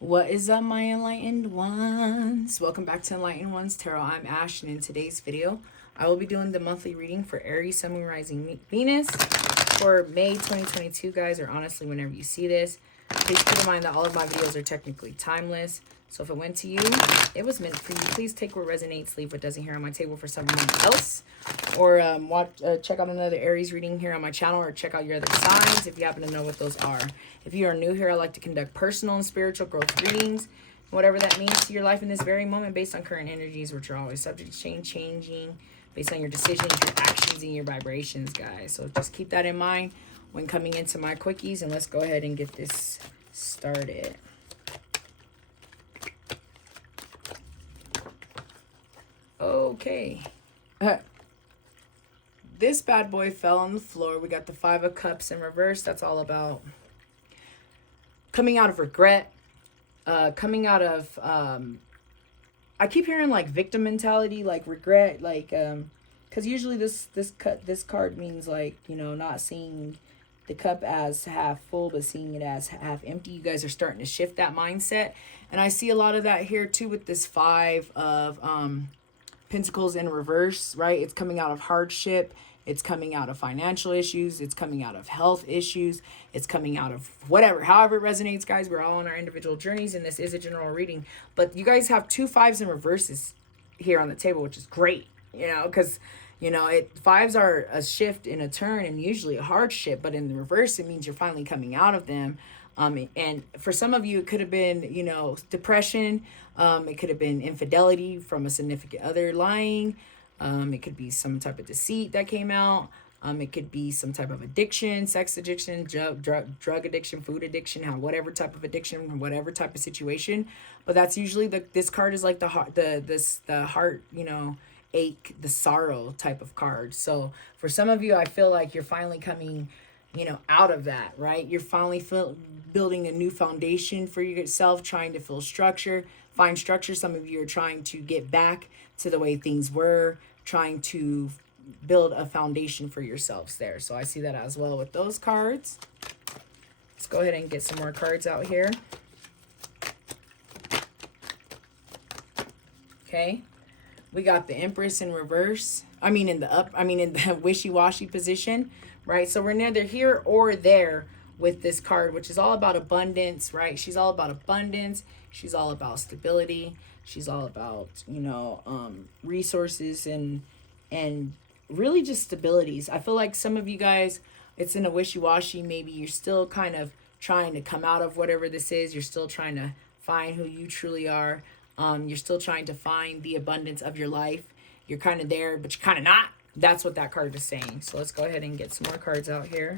What is up, my enlightened ones? Welcome back to Enlightened Ones Tarot. I'm Ash, and in today's video, I will be doing the monthly reading for Aries, Sun, Moon, Rising, Venus for May 2022, guys, or honestly, whenever you see this. Please keep in mind that all of my videos are technically timeless. So if it went to you, it was meant for you. Please take what resonates, leave what doesn't here on my table for someone else. Or check out another Aries reading here on my channel, or check out your other signs if you happen to know what those are. If you are new here, I like to conduct personal and spiritual growth readings, whatever that means to your life in this very moment, based on current energies, which are always subject to change, changing, based on your decisions, your actions, and your vibrations, guys. So just keep that in mind when coming into my quickies, and let's go ahead and get this started. Okay. This bad boy fell on the floor. We got the Five of Cups in reverse. That's all about coming out of regret, coming out of I keep hearing like victim mentality, like regret, like because usually this card means, like, you know, not seeing the cup as half full but seeing it as half empty. You guys are starting to shift that mindset, and I see a lot of that here too with this Five of Pentacles in reverse, right? It's coming out of hardship. It's coming out of financial issues. It's coming out of health issues. It's coming out of whatever, however it resonates, guys. We're all on our individual journeys, and this is a general reading. But you guys have two fives in reverses here on the table, which is great, you know, because, you know, fives are a shift and a turn and usually a hardship, but in the reverse, it means you're finally coming out of them. And for some of you, it could have been, you know, depression. It could have been infidelity from a significant other, lying. It could be some type of deceit that came out. It could be some type of addiction, sex addiction, drug addiction, food addiction, whatever type of addiction, whatever type of situation. But that's usually this card is like the heart, you know, ache, the sorrow type of card. So for some of you, I feel like you're finally coming, you know, out of that, right? You're finally building a new foundation for yourself, trying to find structure. Some of you are trying to get back to the way things were, trying to build a foundation for yourselves there. So I see that as well with those cards. Let's go ahead and get some more cards out here. Okay. We got the Empress in reverse. I mean in the wishy-washy position, right? So we're neither here or there with this card, which is all about abundance, right? She's all about abundance. She's all about stability. She's all about, you know, resources and really just stabilities. I feel like some of you guys, it's in a wishy-washy. Maybe you're still kind of trying to come out of whatever this is. You're still trying to find who you truly are. You're still trying to find the abundance of your life. You're kind of there, but you're kind of not. That's what that card is saying. So let's go ahead and get some more cards out here.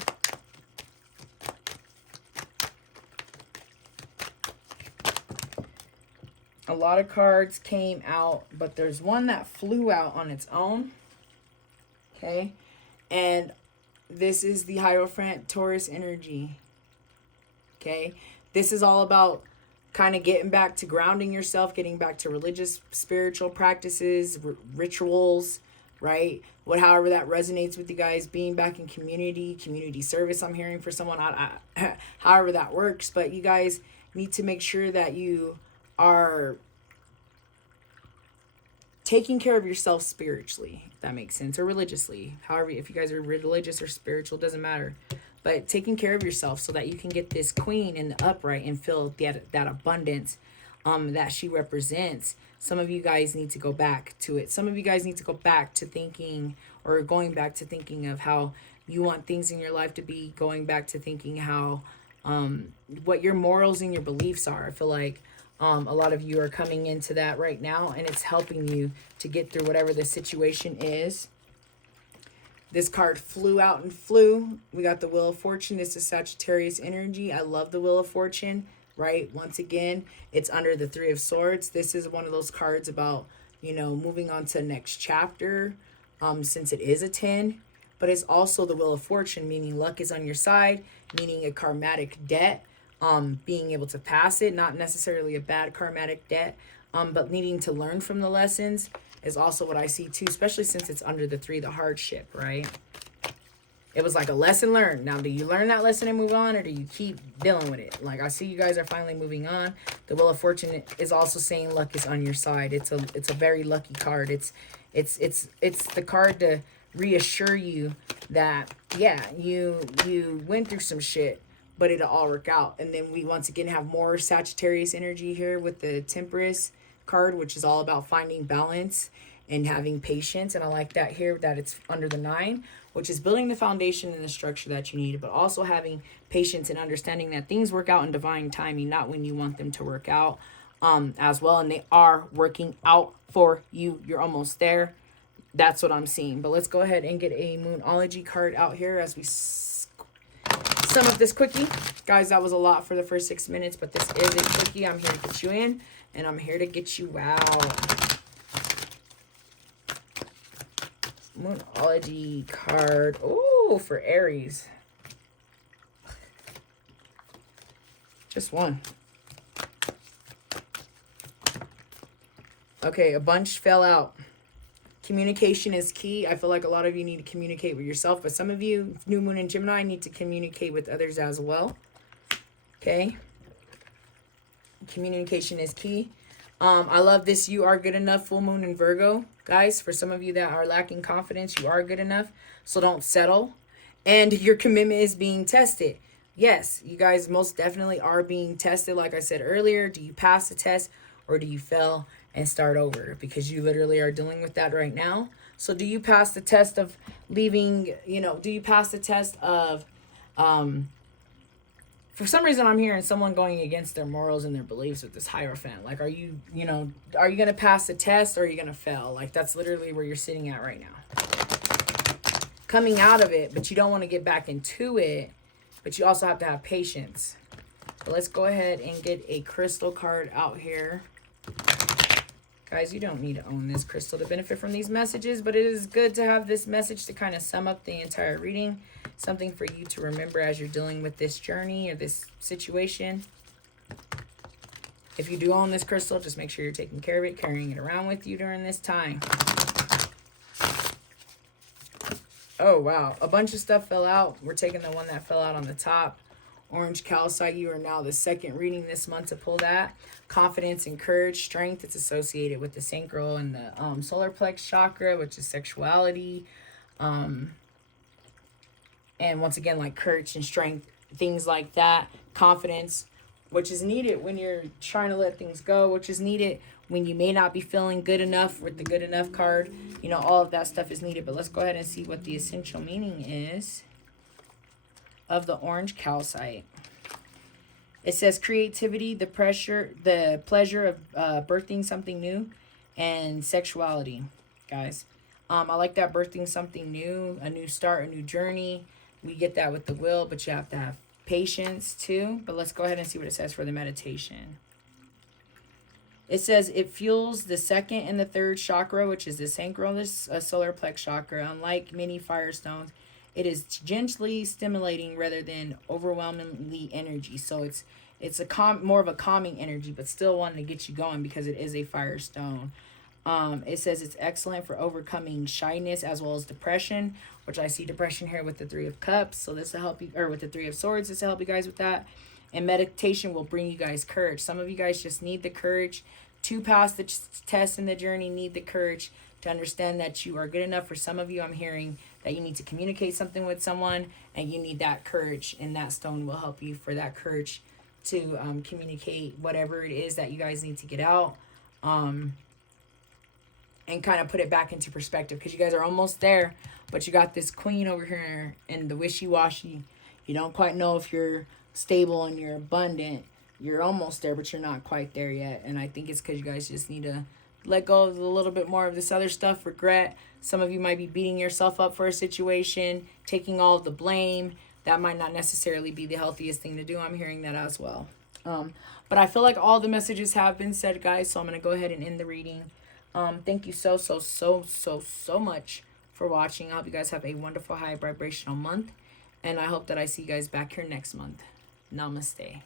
A lot of cards came out, but there's one that flew out on its own. Okay. And this is the Hierophant Taurus energy. Okay. This is all about kind of getting back to grounding yourself, getting back to religious, spiritual practices, rituals, right? However that resonates with you guys, being back in community service, I'm hearing for someone, however that works. But you guys need to make sure that you are taking care of yourself spiritually, if that makes sense, or religiously. However, if you guys are religious or spiritual, doesn't matter. But taking care of yourself so that you can get this queen in the upright and feel that abundance that she represents. Some of you guys need to go back to it. Some of you guys need to go back to thinking, or going back to thinking of how you want things in your life to be, going back to thinking how what your morals and your beliefs are. I feel like a lot of you are coming into that right now, and it's helping you to get through whatever the situation is. This card flew out and flew. We got the Wheel of Fortune. This is Sagittarius energy. I love the Wheel of Fortune, right? Once again, it's under the Three of Swords. This is one of those cards about, you know, moving on to the next chapter, since it is a 10. But it's also the Wheel of Fortune, meaning luck is on your side, meaning a karmatic debt, being able to pass it, not necessarily a bad karmatic debt, but needing to learn from the lessons is also what I see too, especially since it's under the 3, the hardship, right? It was like a lesson learned. Now, do you learn that lesson and move on, or do you keep dealing with it? Like, I see you guys are finally moving on. The Wheel of Fortune is also saying luck is on your side. It's a very lucky card. It's the card to reassure you that, yeah, you went through some shit, but it'll all work out. And then we once again have more Sagittarius energy here with the Temperance card, which is all about finding balance and having patience. And I like that here, that it's under the 9, which is building the foundation and the structure that you need, but also having patience and understanding that things work out in divine timing, not when you want them to work out, as well. And they are working out for you. You're almost there. That's what I'm seeing. But let's go ahead and get a Moonology card out here as we sum up this quickie. Guys, that was a lot for the first 6 minutes, but this is a quickie. I'm here to get you in, and I'm here to get you out. Moonology card. Oh, for Aries. Just one. Okay, a bunch fell out. Communication is key. I feel like a lot of you need to communicate with yourself, but some of you, New Moon and Gemini, need to communicate with others as well. Okay? Communication is key. I love this. You are good enough. Full Moon in Virgo. Guys, for some of you that are lacking confidence, you are good enough. So don't settle. And your commitment is being tested. Yes, you guys most definitely are being tested. Like I said earlier, do you pass the test or do you fail and start over? Because you literally are dealing with that right now. So do you pass the test of leaving, do you pass the test of, for some reason I'm hearing someone going against their morals and their beliefs with this Hierophant. Like, are you going to pass the test or are you going to fail? Like, that's literally where you're sitting at right now. Coming out of it, but you don't want to get back into it, but you also have to have patience. So let's go ahead and get a crystal card out here. Guys, you don't need to own this crystal to benefit from these messages, but it is good to have this message to kind of sum up the entire reading. Something for you to remember as you're dealing with this journey or this situation. If you do own this crystal, just make sure you're taking care of it, carrying it around with you during this time. Oh, wow. A bunch of stuff fell out. We're taking the one that fell out on the top. Orange calcite. You are now the second reading this month to pull that. Confidence and courage, strength. It's associated with the sacral and the solar plex chakra, which is sexuality. And once again, like courage and strength, things like that. Confidence, which is needed when you're trying to let things go, which is needed when you may not be feeling good enough with the good enough card. All of that stuff is needed. But let's go ahead and see what the essential meaning is of the orange calcite. It says creativity, the pleasure of birthing something new, and sexuality, guys. I like that, birthing something new, a new start, a new journey. We get that with the will, but you have to have patience too. But let's go ahead and see what it says for the meditation. It says it fuels the second and the third chakra, which is the sacral, this solar plex chakra. Unlike many firestones, it is gently stimulating rather than overwhelmingly energy. So it's more of a calming energy, but still wanting to get you going because it is a firestone. It says it's excellent for overcoming shyness as well as depression, which I see depression here with the 3 of Cups. So this will help you, or with the 3 of Swords, this will help you guys with that. And meditation will bring you guys courage. Some of you guys just need the courage to pass the test in the journey, need the courage to understand that you are good enough. For some of you, I'm hearing that you need to communicate something with someone and you need that courage, and that stone will help you for that courage to communicate whatever it is that you guys need to get out, and kind of put it back into perspective, because you guys are almost there, but you got this queen over here and the wishy-washy. You don't quite know if you're stable and you're abundant. You're almost there, but you're not quite there yet. And I think it's because you guys just need to let go of a little bit more of this other stuff, regret. Some of you might be beating yourself up for a situation, taking all of the blame. That might not necessarily be the healthiest thing to do. I'm hearing that as well. But I feel like all the messages have been said, guys, so I'm going to go ahead and end the reading. Thank you so much for watching. I hope you guys have a wonderful high vibrational month, and I hope that I see you guys back here next month. Namaste.